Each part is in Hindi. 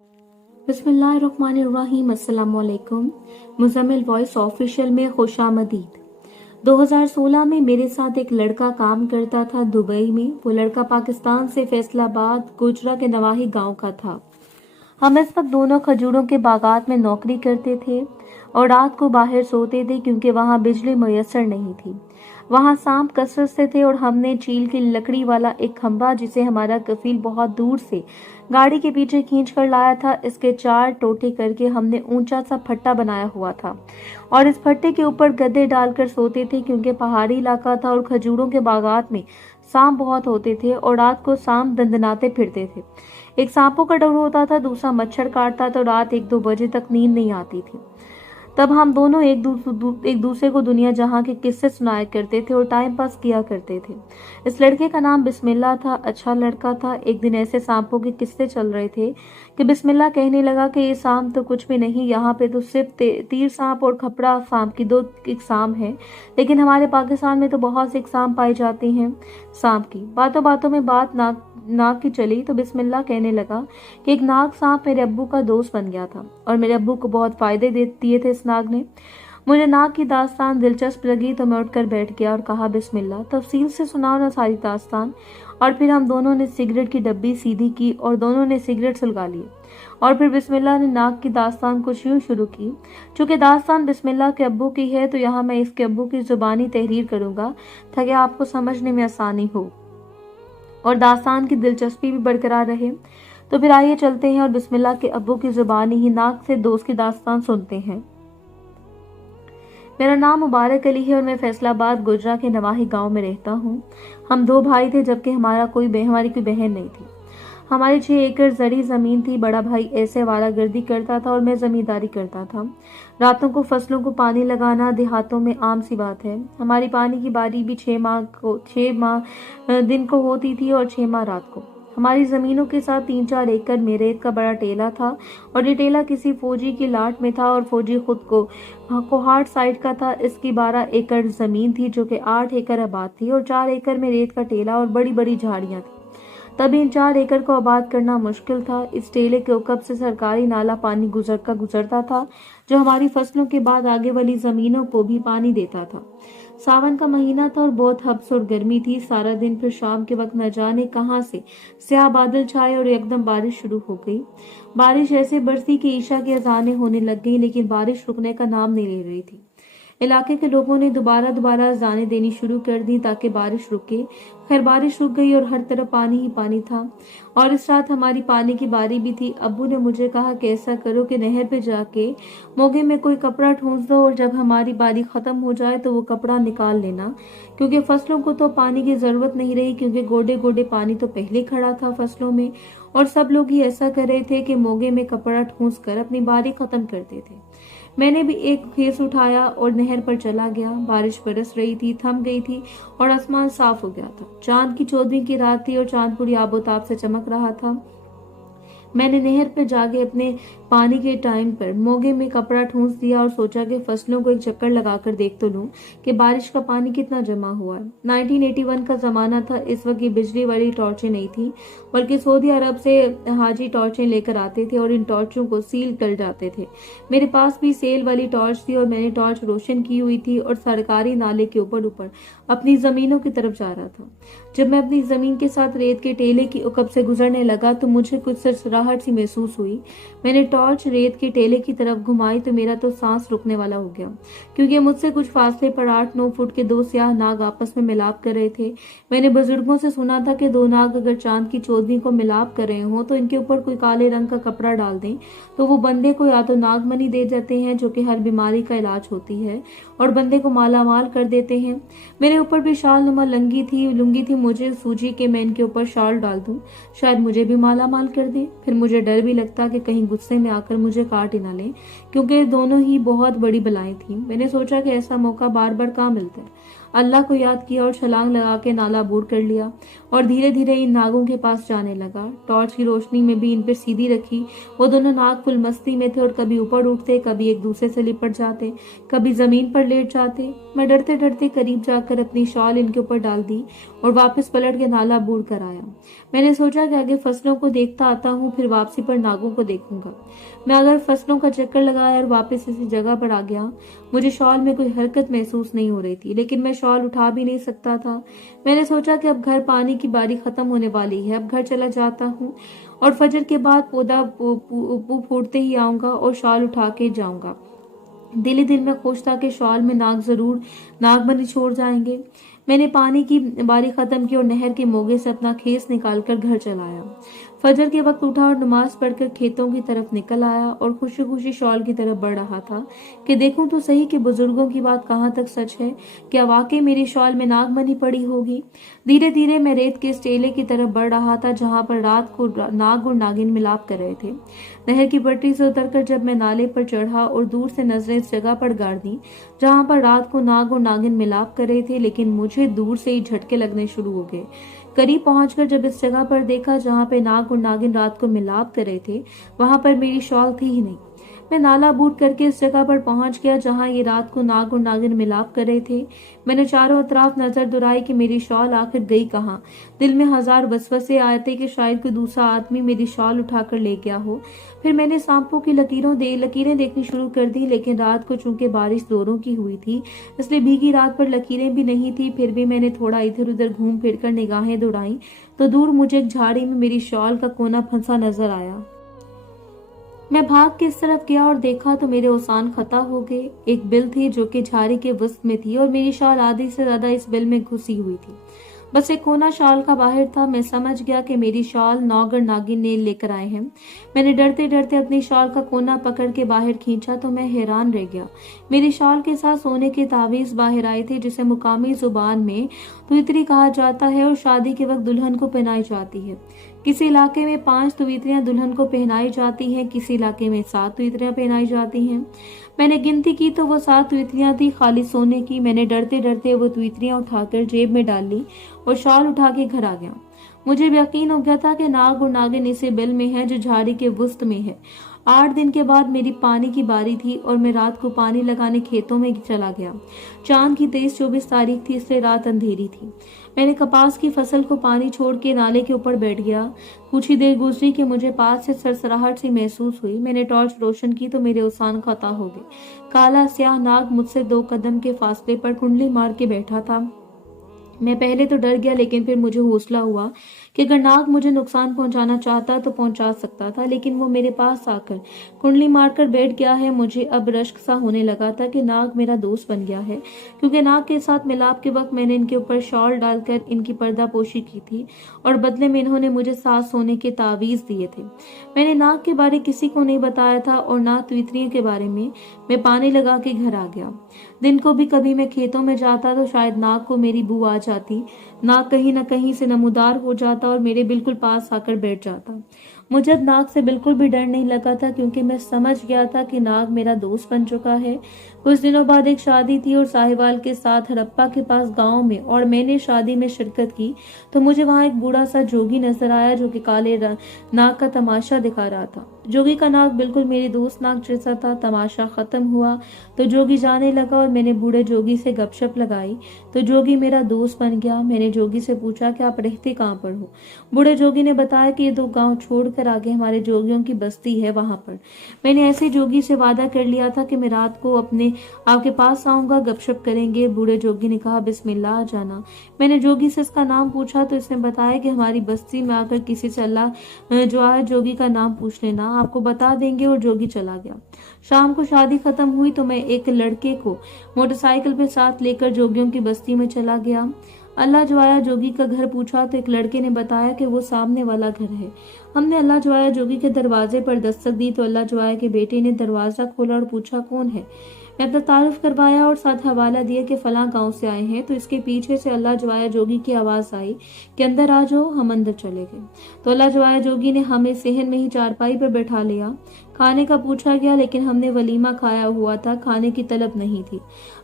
बिस्मिल्लाहिर्रहमानिर्रहीम। अस्सलाम वालेकुम। मुज़म्मिल वॉइस ऑफिशियल में खुशामदीद। 2016 में मेरे साथ एक लड़का काम करता था दुबई में। वो लड़का पाकिस्तान से फैसलाबाद गुजरा के नवाही गांव का था। हम इस वक्त दोनों खजूरों के बागात में नौकरी करते थे और रात को बाहर सोते थे क्योंकि वहां बिजली मुयस्सर नहीं थी। वहां सांप कसरत से थे और हमने चील की लकड़ी वाला एक खंभा जिसे हमारा कफील बहुत दूर से गाड़ी के पीछे खींच कर लाया था, इसके 4 टोटे करके हमने ऊंचा सा फट्टा बनाया हुआ था और इस फट्टे के ऊपर गद्दे डालकर सोते थे क्योंकि पहाड़ी इलाका था और खजूरों के बागात में सांप बहुत होते थे और रात को सांप दंदनाते फिरते थे। एक सांपों का डर होता था, दूसरा मच्छर काटता था। तो रात 1-2 बजे तक नींद नहीं आती थी। तब हम दोनों एक दूसरे को दुनिया जहां के किस्से सुनाया करते थे और टाइम पास किया करते थे। इस लड़के का नाम बिस्मिल्लाह था। अच्छा लड़का था। एक दिन ऐसे सांपों के किस्से चल रहे थे कि बिस्मिल्लाह कहने लगा कि ये सांप तो कुछ भी नहीं, यहाँ पे तो सिर्फ तीर सांप और खपड़ा सांप की 2 इकसाम है, लेकिन हमारे पाकिस्तान में तो बहुत से इकसाम पाई जाती हैं सांप की। बातों बातों में बात नाग की चली तो बिस्मिल्लाह कहने लगा कि एक नाग सांप मेरे अब्बू का दोस्त बन गया था और मेरे अब्बू को बहुत फायदे दिए थे इस नाग ने। मुझे नाग की दास्तान दिलचस्प लगी तो मैं उठकर बैठ गया और कहा, बिस्मिल्लाह तफसील से सुनाओ ना सारी दास्तान। और फिर हम दोनों ने सिगरेट की डब्बी सीधी की और दोनों ने सिगरेट सुलगा लिए और फिर बिस्मिल्लाह ने नाग की दास्तान कुछ यूं शुरू की। चूंकि दास्तान बिस्मिल्लाह के अब्बू की है तो यहाँ मैं इसके अब्बू की जुबानी तहरीर करूंगा ताकि आपको समझने में आसानी हो और दास्तान की दिलचस्पी भी बरकरार रहे। तो फिर आइए चलते हैं और बिस्मिल्लाह के अब्बू की जुबानी ही नाग से दोस्त की दास्तान सुनते हैं। मेरा नाम मुबारक अली है और मैं फैसलाबाद गुजरा के नवाही गांव में रहता हूँ। हम 2 भाई थे जबकि हमारी कोई बहन नहीं थी। हमारी 6 एकड़ जरी जमीन थी। बड़ा भाई ऐसे वारागर्दी करता था और मैं जमींदारी करता था। रातों को फसलों को पानी लगाना देहातों में आम सी बात है। हमारी पानी की बारी भी 6 माह दिन को होती थी और 6 माह रात को। हमारी जमीनों के साथ 3-4 एकड़ में रेत का बड़ा टेला था और ये टेला किसी फौजी की लाट में था और फौजी खुद को कोहाट साइड का था। इसकी 12 एकड़ जमीन थी जो कि 8 एकड़ आबाद थी और 4 एकड़ में रेत का टेला और बड़ी बड़ी झाड़ियां थी। तब इन 4 एकड़ को आबाद करना मुश्किल था। इस टेले के उकब से सरकारी नाला पानी गुजरता था जो हमारी फसलों के बाद आगे वाली जमीनों को भी पानी देता था। सावन का महीना था और बहुत हब्स और गर्मी थी। सारा दिन फिर शाम के वक्त न जाने कहां से स्याह बादल छाए और एकदम बारिश शुरू हो गई। बारिश ऐसे बरसी कि ईशा की अजानें होने लग गई, लेकिन बारिश रुकने का नाम नहीं ले रही थी। इलाके के लोगों ने दोबारा अजानें देनी शुरू कर दी ताकि बारिश रुके। खैर बारिश रुक गई और हर तरफ पानी ही पानी था और इस रात हमारी पानी की बारी भी थी। अब्बू ने मुझे कहा कि ऐसा करो कि नहर पे जाके मोगे में कोई कपड़ा ठूंस दो और जब हमारी बारी खत्म हो जाए तो वो कपड़ा निकाल लेना, क्योंकि फसलों को तो पानी की जरूरत नहीं रही, क्योंकि गोडे गोडे पानी तो पहले खड़ा था फसलों में और सब लोग ही ऐसा कर रहे थे कि मोगे में कपड़ा ठूंस कर अपनी बारी खत्म करते थे। मैंने भी एक खेस उठाया और नहर पर चला गया। बारिश बरस रही थी, थम गई थी और आसमान साफ हो गया था। चांद की 14वीं की रात थी और चांद पूरी आबोताब से चमक रहा था। मैंने नहर पर जाके अपने पानी के टाइम पर मोगे में कपड़ा ठूंस दिया और सोचा कि फसलों को एक चक्कर लगाकर देख तो लूं कि बारिश का पानी कितना जमा हुआ है। 1981 का जमाना था। इस वक्त ये बिजली वाली टॉर्चें नहीं थी, बल्कि सऊदी अरब से हाजी टॉर्चें लेकर आते थे और इन टॉर्चों को सील कर जाते थे। मेरे पास भी सेल वाली टॉर्च थी और मैंने टॉर्च रोशन की हुई थी और सरकारी नाले के ऊपर अपनी जमीनों की तरफ जा रहा था। जब मैं अपनी जमीन के साथ रेत के टेले की उकब से गुजरने लगा तो मुझे कुछ सरसराहट सी महसूस हुई। मैंने टॉर्च रेत के टेले की तरफ घुमाई तो मेरा तो सांस रुकने वाला हो गया, क्योंकि मुझसे कुछ फासले पर 8-9 फुट के 2 स्याह नाग आपस में मिलाप कर रहे थे। मैंने बुजुर्गों से सुना था कि 2 नाग अगर चांद की 14वीं को मिलाप कर रहे हो तो इनके ऊपर कोई काले रंग का कपड़ा डाल दें तो वो बंदे को या तो नागमणि दे देते हैं जो कि हर बीमारी का इलाज होती है और बंदे को मालामाल कर देते हैं। मेरे ऊपर भी शाल नुमा लुंगी थी। मुझे सूझी कि मैं इनके ऊपर शाल डाल दूं, शायद मुझे भी मालामाल कर दे। फिर मुझे डर भी लगता कि कहीं गुस्से में आकर मुझे काट ही ना लें, क्योंकि दोनों ही बहुत बड़ी बलाएं थी। मैंने सोचा कि ऐसा मौका बार बार कहाँ मिलता है। अल्लाह को याद किया और छलांग लगा के नाला बूर कर लिया और धीरे धीरे इन नागों के पास जाने लगा। टॉर्च की रोशनी में भी इन पर सीधी रखी। वो दोनों नाग फुल मस्ती में थे और कभी ऊपर उठते, कभी एक दूसरे से लिपट जाते, कभी जमीन पर लेट जाते। मैं डरते डरते करीब जाकर अपनी शॉल इनके ऊपर डाल दी और वापस पलट के नाला बूर कर आया। मैंने सोचा कि आगे फसलों को देखता आता हूँ, फिर वापसी पर नागों को देखूंगा। मैं अगर फसलों का चक्कर लगाया और वापस इसी जगह पर आ गया। मुझे शॉल में कोई हरकत महसूस नहीं हो रही थी, लेकिन मैं शॉल उठा भी नहीं सकता था। मैंने सोचा कि अब घर पानी की बारी खत्म होने वाली है, अब घर चला जाता हूँ और फजर के बाद पौधा फूटते ही आऊंगा और शॉल उठा के जाऊंगा। दिल ही दिल में खुश था कि शॉल में नाग बनी छोड़ जाएंगे। मैंने पानी की बारी खत्म की और नहर के मोगे से अपना खेस निकालकर घर चलाया। फजर के वक्त उठा और नमाज पढ़कर खेतों की तरफ निकल आया और खुशी खुशी शॉल की तरफ बढ़ रहा था कि देखूं तो सही कि बुजुर्गों की बात कहाँ तक सच है। क्या वाकई मेरी शॉल में नाग बनी पड़ी होगी? धीरे धीरे मैं रेत के इस टेले की तरफ बढ़ रहा था जहां पर रात को नाग और नागिन मिलाप कर रहे थे। नहर की पटरी से उतरकर जब मैं नाले पर चढ़ा और दूर से नजरें इस जगह पर गाड़ दी जहां पर रात को नाग और नागिन मिलाप कर रहे थे, लेकिन मुझे दूर से ही झटके लगने शुरू हो गए। करीब पहुंचकर जब इस जगह पर देखा जहां पे नाग और नागिन रात को मिलाप कर रहे थे, वहां पर मेरी शॉल थी ही नहीं। मैं नाला बूट करके इस जगह पर पहुंच गया जहां ये रात को नाग और नागिन मिलाप कर रहे थे। मैंने चारों तरफ नजर दुराई कि मेरी शॉल आखिर गई कहाँ। दिल में हजार वसवसे आए थे कि शायद कोई दूसरा आदमी मेरी शॉल उठाकर ले गया हो। फिर मैंने सांपों की लकीरें देखनी शुरू कर दी, लेकिन रात को चूंकि बारिश जोरों की हुई थी इसलिए भीगी रात पर लकीरें भी नहीं थी। फिर भी मैंने थोड़ा इधर उधर घूम फिर कर निगाहें दौड़ाई तो दूर मुझे एक झाड़ी में मेरी शॉल का कोना फंसा नजर आया। मैं भाग के इस तरफ गया और देखा तो मेरे ओसान खता हो गए। एक बिल थी जो कि झाड़ी के वस्त में थी और मेरी शॉल आधी से ज्यादा इस बिल में घुसी हुई थी। बस एक कोना शॉल का बाहर था। मैं समझ गया कि मेरी शॉल नाग और नागिन ने लेकर आए हैं। मैंने डरते डरते अपनी शॉल का कोना पकड़ के बाहर खींचा तो मैं हैरान रह गया। मेरी शॉल के साथ सोने के तावीज बाहर आए थे जिसे मुकामी जुबान में तुइतरी कहा जाता है और शादी के वक्त दुल्हन को पहनाई जाती है। किसी इलाके में 5 तुइतरियां दुल्हन को पहनाई जाती हैं, किसी इलाके में 7 तुइतरियां पहनाई जाती हैं। मैंने गिनती की तो वो 7 तुइतरियां थी खाली सोने की। मैंने डरते डरते वो तुइतरियां उठाकर जेब में डाल ली और शॉल उठा के घर आ गया। मुझे यकीन हो गया था कि नाग और नागिन इसी बिल में है जो झाड़ी के वुस्त में है। 8 दिन के बाद मेरी पानी की बारी थी और मैं रात को पानी लगाने खेतों में चला गया। चांद की 23-24 तारीख थी, इसलिए रात अंधेरी थी। मैंने कपास की फसल को पानी छोड़ के नाले के ऊपर बैठ गया। कुछ ही देर गुजरी कि मुझे पास से सरसराहट सी महसूस हुई। मैंने टॉर्च रोशन की तो मेरे ओसान खता हो गए। काला स्याह नाग मुझसे 2 कदम के फासले पर कुंडली मार के बैठा था। मैं पहले तो डर गया, लेकिन फिर मुझे हौसला हुआ कि अगर नाग मुझे नुकसान पहुंचाना चाहता तो पहुंचा सकता था, लेकिन वो मेरे पास आकर कुंडली मारकर बैठ गया है। मुझे अब रश्क सा होने लगा था कि नाग मेरा दोस्त बन गया है, क्योंकि नाग के साथ मिलाप के वक्त मैंने इनके ऊपर शॉल डालकर इनकी पर्दापोशी की थी और बदले में इन्होंने मुझे 7 सोने के तावीज दिए थे। मैंने नाग के बारे किसी को नहीं बताया था और ना तुइतरियों के बारे में। मैं पानी लगा के घर आ गया। दिन को भी कभी मैं खेतों में जाता तो शायद नाग को मेरी बू आ जाती। नाग कहीं न कहीं से नमूदार हो जाता और मेरे बिल्कुल पास आकर बैठ जाता। मुझे अब नाग से बिल्कुल भी डर नहीं लगा था, क्योंकि मैं समझ गया था कि नाग मेरा दोस्त बन चुका है। कुछ दिनों बाद एक शादी थी और साहिवाल के साथ हड़प्पा के पास गांव में, और मैंने शादी में शिरकत की तो मुझे वहां एक बूढ़ा सा जोगी नजर आया जो कि काले नाग का तमाशा दिखा रहा था। जोगी का नाग बिल्कुल मेरे दोस्त नाग जैसा था। तमाशा खत्म हुआ तो जोगी जाने लगा और मैंने बूढ़े जोगी से गपशप लगाई तो जोगी मेरा दोस्त बन गया। मैंने जोगी से पूछा कि आप रहते कहाँ पर हो। बूढ़े जोगी ने बताया कि ये 2 गांव छोड़कर आगे हमारे जोगियों की बस्ती है, वहां पर। मैंने ऐसे जोगी से वादा कर लिया था कि मैं रात को आपके पास आऊंगा, गपशप करेंगे। बूढ़े जोगी ने कहा बिस्मिल्लाह आ जाना। मैंने जोगी से इसका नाम पूछा तो इसने बताया कि हमारी बस्ती में आकर किसी से अल्लाह जो है जोगी का नाम पूछ लेना, आपको बता देंगे। और जोगी चला गया। शाम को शादी खत्म हुई तो मैं एक लड़के को मोटरसाइकिल पे साथ लेकर जोगियों की बस्ती में चला गया। अल्लाह जो आया जोगी का घर पूछा तो एक लड़के ने बताया कि वो सामने वाला घर है। हमने अल्लाह जो आया जोगी के दरवाजे पर दस्तक दी तो अल्लाह जो आया के बेटे ने दरवाजा खोला और पूछा कौन है। मैं अपना तारुफ करवाया और साथ हवाला दिया कि फलां गांव से आए हैं। तो इसके पीछे से अल्लाह जवाया जोगी की आवाज आई कि अंदर आ जाओ। हम अंदर चले गए तो अल्लाह जवाया जोगी ने हमें सेहन में ही चारपाई पर बैठा लिया। खाने का पूछा गया लेकिन हमने वलीमा खाया हुआ था, खाने की तलब नहीं थी।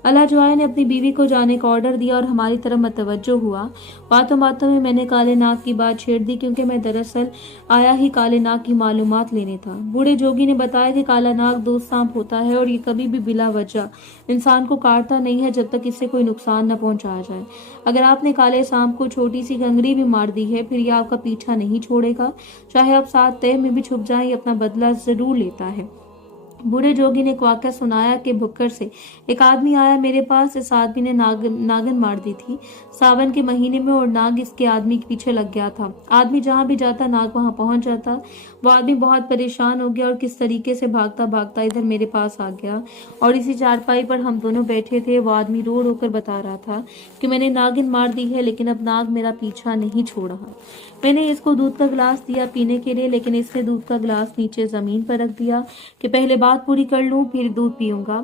अल्लाह जवाया ने अपनी बीवी को जाने का ऑर्डर दिया और हमारी तरफ मतवज्जो हुआ। बातों बातों में मैंने काले नाग की बात छेड़ दी क्योंकि मैं दरअसल आया ही काले नाग की मालूमात लेने था। बूढ़े जोगी ने बताया कि काला नाग दो सांप होता है और ये कभी भी बिला वजह इंसान को काटता नहीं है जब तक इससे कोई नुकसान न पहुंचाया जाए। अगर आपने काले सांप को छोटी सी गंगड़ी भी मार दी है फिर यह आपका पीछा नहीं छोड़ेगा। चाहे आप 7 तह में भी छुप जाएं, ये अपना बदला जरूर लेता है। बूढ़े जोगी ने एक वाक़या सुनाया कि भुक्कर से एक आदमी आया मेरे पास। इस आदमी ने नागिन मार दी थी सावन के महीने में और नाग इसके आदमी के पीछे लग गया था। आदमी जहां भी जाता नाग वहां पहुंच जाता। वो आदमी बहुत परेशान हो गया और किस तरीके से भागता भागता इधर मेरे पास आ गया और इसी चारपाई पर हम दोनों बैठे थे। वो आदमी रो रो कर बता रहा था कि मैंने नागिन मार दी है लेकिन अब नाग मेरा पीछा नहीं छोड़ रहा। मैंने इसको दूध का गिलास दिया पीने के लिए लेकिन इसने दूध का गिलास नीचे जमीन पर रख दिया कि पहले बात पूरी कर लूं फिर दूध पीऊंगा।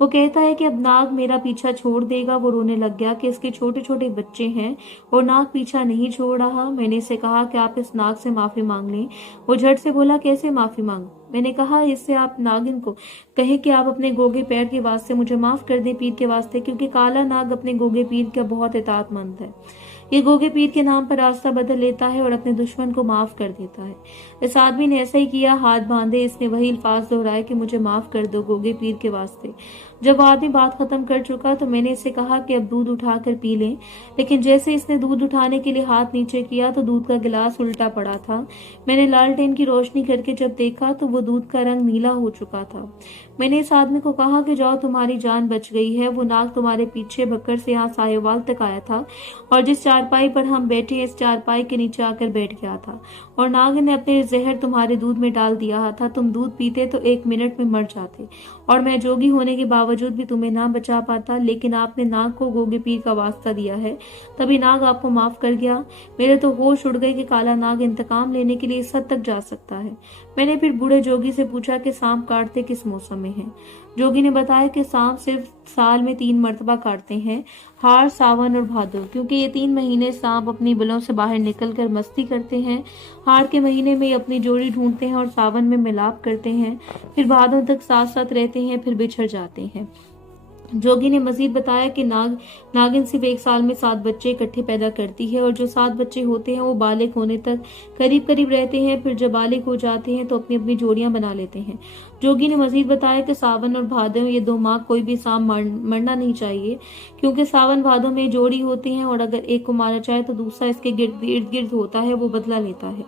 वो कहता है कि अब नाग मेरा पीछा छोड़ देगा। वो रोने लग गया कि इसके छोटे छोटे बच्चे हैं और नाग पीछा नहीं छोड़ रहा। मैंने इसे कहा कि आप इस नाग से माफी मांग लें। वो झट से बोला कैसे माफी मांगूं? मैंने कहा इससे आप नागिन को कहे कि आप अपने गोगे पैर के वास्ते मुझे माफ कर दें, पीर के वास्ते, क्योंकि काला नाग अपने गोगे पीर का बहुत इताअतमंद है। ये गोगे पीर के नाम पर रास्ता बदल लेता है और अपने दुश्मन को माफ कर देता है। इस आदमी ने ऐसा ही किया, हाथ बांधे इसने वही अल्फाज दोहराए कि मुझे माफ कर दो गोगे पीर के वास्ते। जब वो आदमी बात खत्म कर चुका तो मैंने इससे कहा कि अब दूध उठाकर पी लें, लेकिन जैसे इसने दूध उठाने के लिए हाथ नीचे किया तो दूध का गिलास उल्टा पड़ा था। मैंने लालटेन की रोशनी करके जब देखा तो वो दूध का रंग नीला हो चुका था। मैंने इस आदमी को कहा कि जाओ तुम्हारी जान बच गई है। वो नाग तुम्हारे पीछे भक्कर से यहाँ साहिवाल तक आया था और जिस चारपाई पर हम बैठे इस चारपाई के नीचे आकर बैठ गया था और नाग ने अपने जहर तुम्हारे दूध में डाल दिया था। तुम दूध पीते तो 1 मिनट में मर जाते और मैं जोगी होने के बावजूद भी तुम्हें ना बचा पाता, लेकिन आपने नाग को गोगे पीर का वास्ता दिया है तभी नाग आपको माफ कर गया। मेरे तो होश उड़ गए कि काला नाग इंतकाम लेने के लिए इस हद तक जा सकता है। मैंने फिर बूढ़े जोगी से पूछा कि सांप काटते किस मौसम में हैं? जोगी ने बताया कि सांप सिर्फ साल में 3 मरतबा काटते हैं, हाड़, सावन और भादो, क्योंकि ये 3 महीने सांप अपनी बिलों से बाहर निकलकर मस्ती करते हैं। हाड़ के महीने में अपनी जोड़ी ढूंढते हैं और सावन में मिलाप करते हैं, फिर भादों तक साथ साथ रहते हैं, फिर बिछड़ जाते हैं। जोगी ने मजीद बताया कि नागिन सिर्फ 1 साल में 7 बच्चे इकट्ठे पैदा करती है और जो 7 बच्चे होते हैं वो बालिग होने तक करीब करीब रहते हैं, फिर जब बालिग हो जाते हैं तो अपनी अपनी जोड़ियां बना लेते हैं। जोगी ने मजीद बताया कि सावन और भादों ये 2 माह कोई भी सांप मरना नहीं चाहिए, क्योंकि सावन भादों में जोड़ी होती है और अगर एक को मारा जाए तो दूसरा इसके इर्द गिर्द होता है, वो बदला लेता है।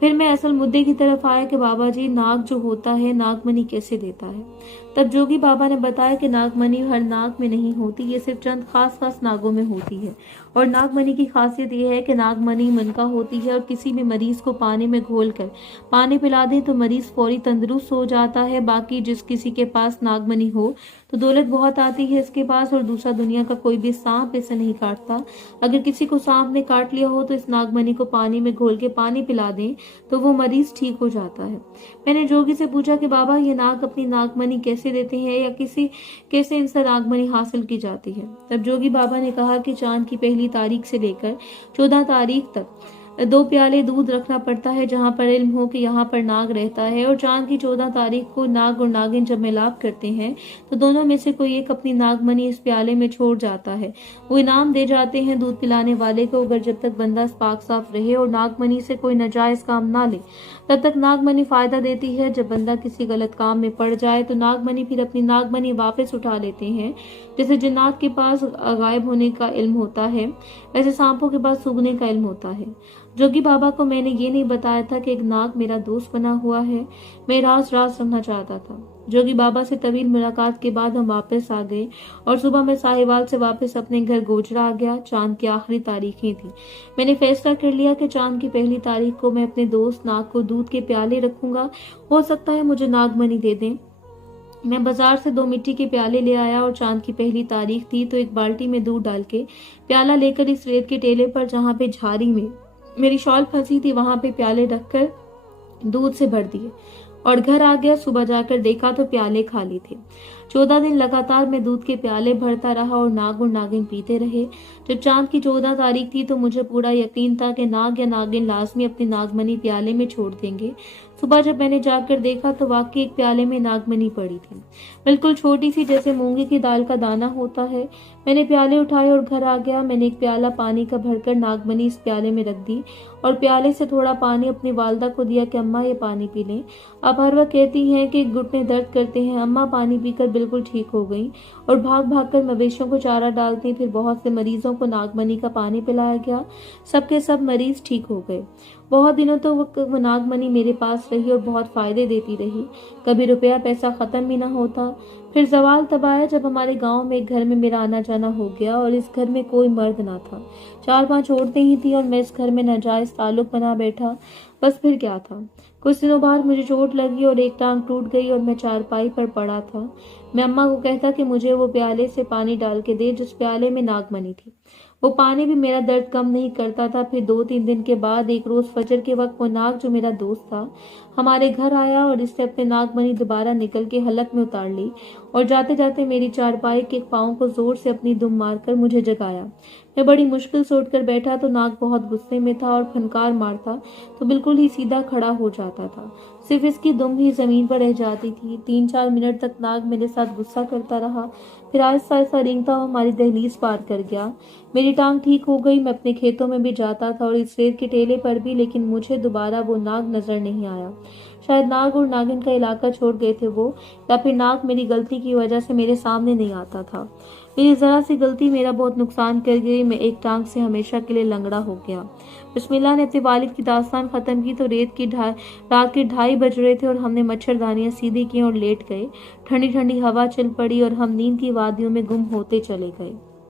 फिर मैं असल मुद्दे की तरफ आया कि बाबा जी नाग जो होता है नागमणि कैसे देता है। तब जोगी बाबा ने बताया कि नागमणि हर नाग में नहीं होती, ये सिर्फ चंद खास नागों में होती है और नागमणि की खासियत यह है कि नागमणि मनका होती है और किसी भी मरीज को पानी में घोलकर पानी पिला दें तो मरीज फौरी तंदुरुस्त हो जाता है। बाकी जिस किसी के पास नागमणि हो तो दौलत बहुत आती है इसके पास और दूसरा दुनिया का कोई भी सांप इसे नहीं काटता। अगर किसी को सांप ने काट लिया हो तो इस नागमणि को पानी में घोल के पानी पिला दें तो वो मरीज ठीक हो जाता है। मैंने जोगी से पूछा कि बाबा ये नाग अपनी नागमणि कैसे देते हैं या कैसे इनसे नागमणि हासिल की जाती है। तब जोगी बाबा ने कहा कि चांद की पहली तारीख से लेकर 14 तारीख तक 2 प्याले दूध रखना पड़ता है जहाँ पर इल्म हो कि यहाँ पर नाग रहता है और चांद की 14 तारीख को नाग और नागिन जब मिलाप करते हैं तो दोनों में से कोई एक अपनी नागमणि इस प्याले में छोड़ जाता है। वो इनाम दे जाते हैं दूध पिलाने वाले को, अगर जब तक बंदा पाक साफ रहे और नागमणि से कोई नाजायज काम ना ले तब तक नागमणि फायदा देती है। जब बंदा किसी गलत काम में पड़ जाए तो नागमणि फिर अपनी नागमणि वापस उठा लेते हैं। जैसे जिन्नात के पास गायब होने का इल्म होता है वैसे सांपों के पास सूंघने का इल्म होता है। जोगी बाबा को मैंने ये नहीं बताया था कि एक नाग मेरा दोस्त बना हुआ है। मैं राज रखना चाहता था। जोगी बाबा से तवील मुलाकात के बाद हम वापस आ गए और सुबह मैं साहिवाल से वापस अपने घर गोजरा आ गया। चांद की आखिरी तारीखें थी। मैंने फैसला कर लिया कि चांद की पहली तारीख को मैं अपने दोस्त नाग को दूध के प्याले रखूंगा, हो सकता है मुझे नागमणि दे दें। मैं बाजार से 2 मिट्टी के प्याले ले आया और चांद की पहली तारीख थी तो एक बाल्टी में दूध डाल के प्याला लेकर इस रेत के टेले पर जहाँ पे झाड़ी में मेरी शॉल फंसी थी वहां पे प्याले रखकर दूध से भर दिए और घर आ गया। सुबह जाकर देखा तो प्याले खाली थे। 14 दिन लगातार मैं दूध के प्याले भरता रहा और नाग और नागिन पीते रहे। जब चांद की 14 तारीख थी तो मुझे पूरा यकीन था कि नाग या नागिन लाजमी अपनी नागमणि प्याले में छोड़ देंगे। सुबह जब मैंने जाकर देखा तो वाकई एक प्याले में नागमणि पड़ी थी, बिल्कुल छोटी सी, जैसे मूंगे की दाल का दाना होता है। मैंने प्याले उठाए और घर आ गया। मैंने एक प्याला पानी का भरकर नागमणि इस प्याले में रख दी और प्याले से थोड़ा पानी अपनी वालदा को दिया कि अम्मा ये पानी पी लें। अब हर वक्त कहती हैं कि घुटने दर्द करते हैं। अम्मा पानी पीकर बिल्कुल ठीक हो गई और भाग भाग कर मवेशियों को चारा डालती। फिर बहुत से मरीजों को नागमणि का पानी पिलाया गया। सबके सब मरीज ठीक हो गए। बहुत दिनों तो वो नागमणि मेरे पास रही और बहुत फायदे देती रही। कभी रुपया पैसा खत्म भी ना होता। फिर जवाल तब आया जब हमारे गांव में एक घर में मेरा आना जाना हो गया और इस घर में कोई मर्द ना था। 4-5 औरतें ही थी और मैं इस घर में नाजायज ताल्लुक बना बैठा। बस फिर क्या था। कुछ दिनों बाद मुझे चोट लगी और एक टांग टूट गई और मैं चारपाई पर पड़ा था। मैं अम्मा को कहता कि मुझे वो प्याले से पानी डाल के दे जिस प्याले में नागमणि थी। वो पानी भी मेरा दर्द कम नहीं करता था। फिर 2-3 दिन के बाद एक रोज फजर के वक्त वो नाग जो मेरा दोस्त था हमारे घर आया और इससे अपने नागमणि दोबारा निकल के हलक में उतार ली और जाते जाते मेरी चारपाई के पांव को जोर से अपनी दुम मारकर मुझे जगाया। मैं बड़ी मुश्किल से उठकर बैठा तो नाग बहुत गुस्से में था और फनकार मारता तो बिल्कुल ही सीधा खड़ा हो जाता था। सिर्फ इसकी दुम ही जमीन पर रह जाती थी। 3-4 मिनट तक नाग मेरे साथ गुस्सा करता रहा। फिर आहिस्ता आहिस्ता रेंगता हुआ हमारी दहलीज पार कर गया। मेरी टांग ठीक हो गई। मैं अपने खेतों में भी जाता था और इस रेत के टेले पर भी, लेकिन मुझे दोबारा वो नाग नजर नहीं आया। शायद नाग और नागिन का इलाका छोड़ गए थे वो, या फिर नाग मेरी गलती की वजह से मेरे सामने नहीं आता था। मेरी जरा सी गलती मेरा बहुत नुकसान कर गई। मैं एक टांग से हमेशा के लिए लंगड़ा हो गया। बिस्मिल्लाह ने अपने वालिद की दास्तान खत्म की तो रात के 2:30 बज रहे थे और हमने मच्छरदानियां सीधी की और लेट गए। ठंडी ठंडी हवा चल पड़ी और हम नींद की वादियों में गुम होते चले गए।